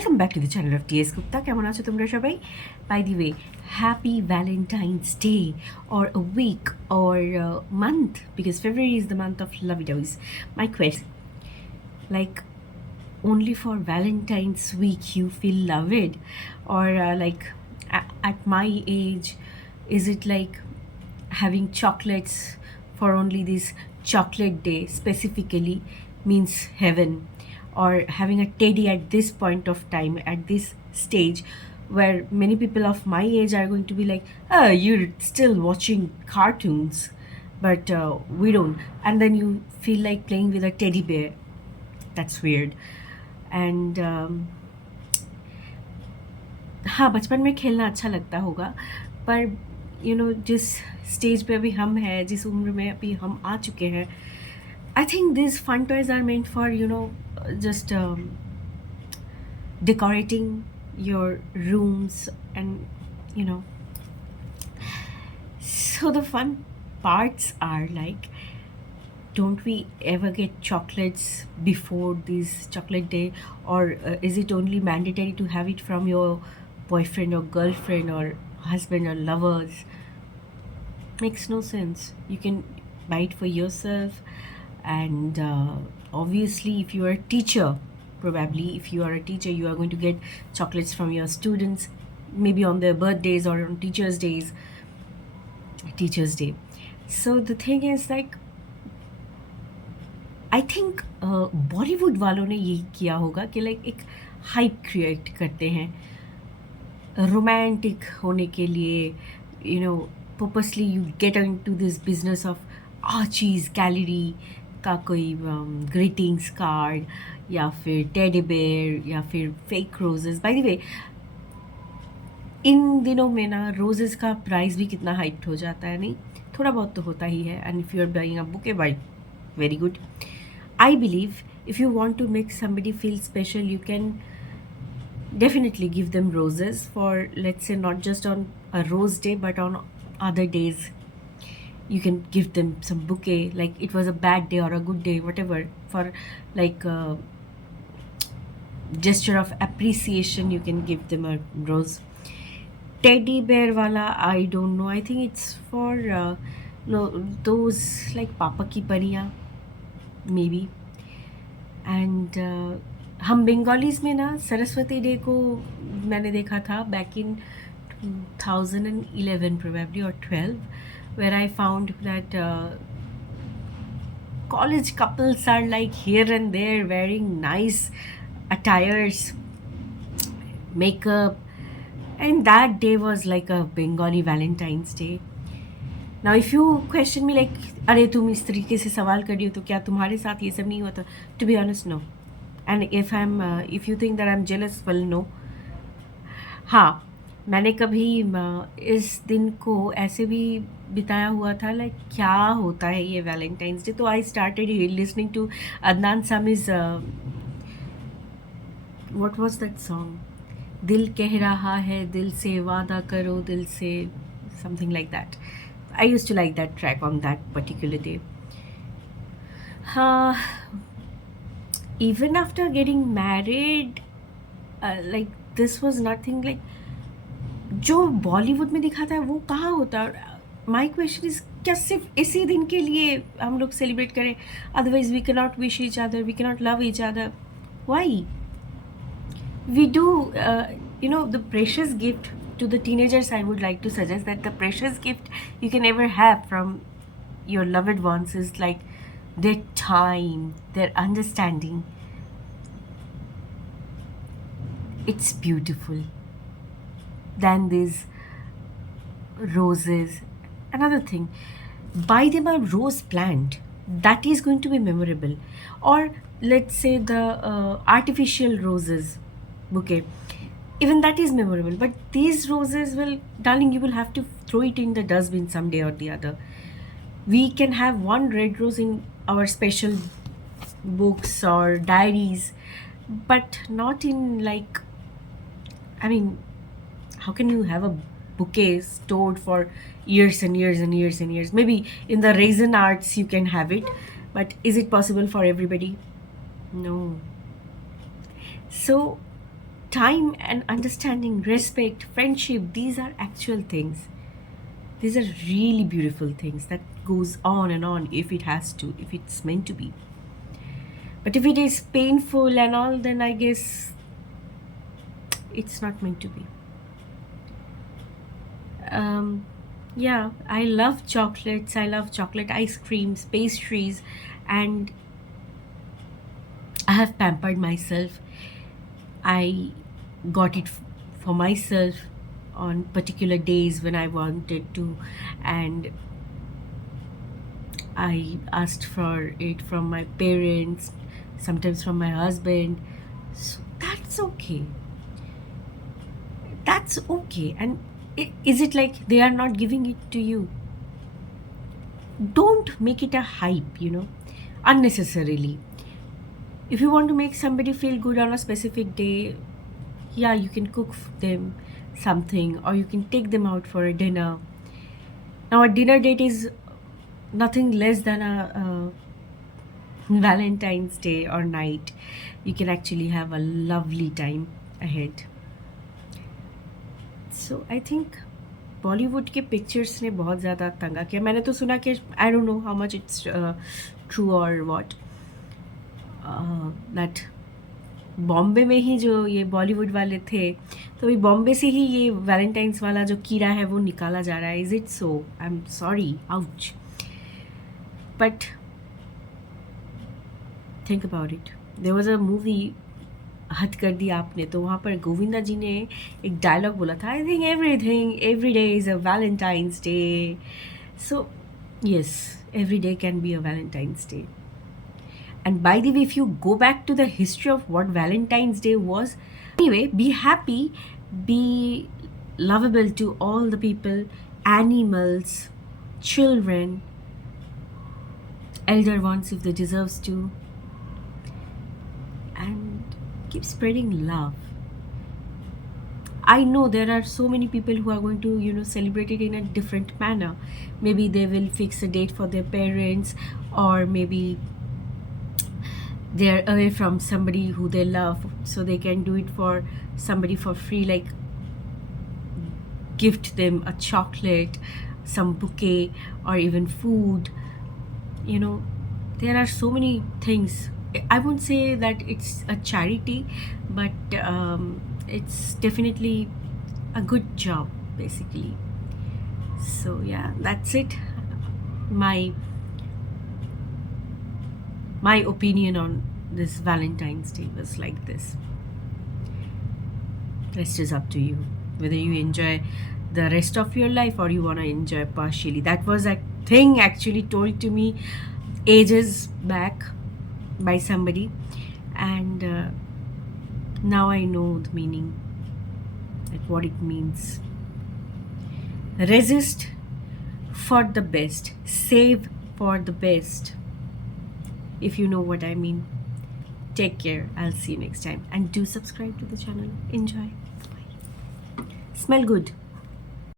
Welcome back to the channel of TS Gupta. কেমন আছো তোমরা সবাই? By the way, happy Valentine's day or a week or a month, because February is the month of lovey-dovey. My question, like, only for Valentine's week you feel loved, or like at my age, is it like having chocolates for only this chocolate day specifically means heaven, or having a teddy at this point of time, at this stage, where many people of my age are going to be like, oh, you're still watching cartoons, but we don't, and then you feel like playing with a teddy bear. That's weird. And हाँ, बचपन में खेलना अच्छा लगता होगा, पर जिस stage पे अभी हम हैं, जिस उम्र में अभी हम आ चुके हैं, I think this fun toys are meant for just decorating your rooms, and you know so the fun parts are like, don't we ever get chocolates before this chocolate day, or is it only mandatory to have it from your boyfriend or girlfriend or husband or lovers? Makes no sense. You can buy it for yourself, and obviously if you are a teacher, probably if you are a teacher, you are going to get chocolates from your students, maybe on their birthdays or on teachers day. So the thing is, like, I think Bollywood वालों ने यही किया होगा कि like एक hype create करते हैं romantic होने के लिए, purposely you get into this business of cheese calorie का कोई ग्रीटिंग्स कार्ड, या फिर टेडी बेयर, या फिर fake roses. By the way, इन दिनों में ना रोजेस का प्राइस भी कितना हाइप्ड हो जाता है, नहीं? थोड़ा बहुत तो होता ही है. And if you are buying a bouquet, bye, very good. I believe if you want to make somebody feel special, you can definitely give them roses for, let's say, not just on a rose day, but on other days. You can give them some bouquet, like it was a bad day or a good day, whatever, for like a gesture of appreciation. You can give them a rose. Teddy bear wala, I don't know. I think it's for no, those like Papa ki pariyan, maybe. And हम Bengalis में ना Saraswati day को मैंने देखा था back in 2011 probably or 12, where I found that college couples are like here and there wearing nice attires, makeup, and that day was like a Bengali Valentine's Day. Now if you question me like, अरे तुम इस तरीके से सवाल कर रही हो तो क्या तुम्हारे साथ ये सब नहीं हुआ था? To be honest, no. And if you think that I'm jealous, well, no. हाँ, मैंने कभी इस दिन को ऐसे भी बिताया हुआ था, लाइक क्या होता है ये वैलेंटाइंस डे. तो I started listening to Adnan Sami's, what was that song, दिल कह रहा है दिल से वादा करो दिल से, something like that. I used to like that track on that particular day. Even after getting married, like this was nothing like जो बॉलीवुड में दिखाता है वो कहाँ होता है. माई क्वेश्चन इज, क्या सिर्फ इसी दिन के लिए हम लोग सेलिब्रेट करें? Otherwise we can not wish each other, we can not love each other. Why we do, the precious gift to the teenagers, I would like to suggest that the precious gift you can ever have from your loved ones is like their time, their understanding. It's beautiful than these roses. Another thing, buy them a rose plant, that is going to be memorable. Or let's say the artificial roses bouquet, even that is memorable. But these roses, well, darling, you will have to throw it in the dustbin someday or the other. We can have one red rose in our special books or diaries, but not in, like, I mean, how can you have a bouquet stored for years and years and years and years? Maybe in the raisin arts you can have it, but is it possible for everybody? No. So time and understanding, respect, friendship, these are actual things. These are really beautiful things that goes on and on if it has to, if it's meant to be. But if it is painful and all, then I guess it's not meant to be. Um, yeah, I love chocolates. I love chocolate ice creams, pastries, and I have pampered myself. I got it for myself on particular days when I wanted to, and I asked for it from my parents, sometimes from my husband. So that's okay. That's okay. And is it like they are not giving it to you? Don't make it a hype, unnecessarily. If you want to make somebody feel good on a specific day, yeah, you can cook them something, or you can take them out for a dinner. Now, a dinner date is nothing less than a Valentine's Day or night. You can actually have a lovely time ahead. So I think Bollywood के pictures ने बहुत ज़्यादा तंगा किया. मैंने तो सुना कि I don't know how much it's true और व्हाट, दैट बॉम्बे में ही जो ये बॉलीवुड वाले थे, तो ये बॉम्बे से ही ये वैलेंटाइंस वाला जो कीड़ा है वो निकाला जा रहा है. Is it so? I am sorry, ouch. But think about it. There was a movie, Hadh Kar दी आपने, तो वहाँ पर गोविंदा जी ने एक डायलॉग बोला था, I think every day is a Valentine's day. So yes, every day can be a Valentine's day. And by the way, if you go back to the history of what Valentine's Day was, anyway, be happy, be lovable to all the people, animals, children, elder ones if they deserves to, and keep spreading love. I know there are so many people who are going to, celebrate it in a different manner. Maybe they will fix a date for their parents, or maybe they're away from somebody who they love, so they can do it for somebody for free, like gift them a chocolate, some bouquet, or even food. There are so many things. I won't say that it's a charity, but it's definitely a good job, basically. So yeah, that's it. My opinion on this Valentine's Day was like this. Rest is up to you, whether you enjoy the rest of your life or you want to enjoy partially. That was a thing actually told to me ages back by somebody, and now I know the meaning, like what it means. Resist for the best, save for the best, if you know what I mean. Take care. I'll see you next time. And do subscribe to the channel. Enjoy. Bye. Smell good.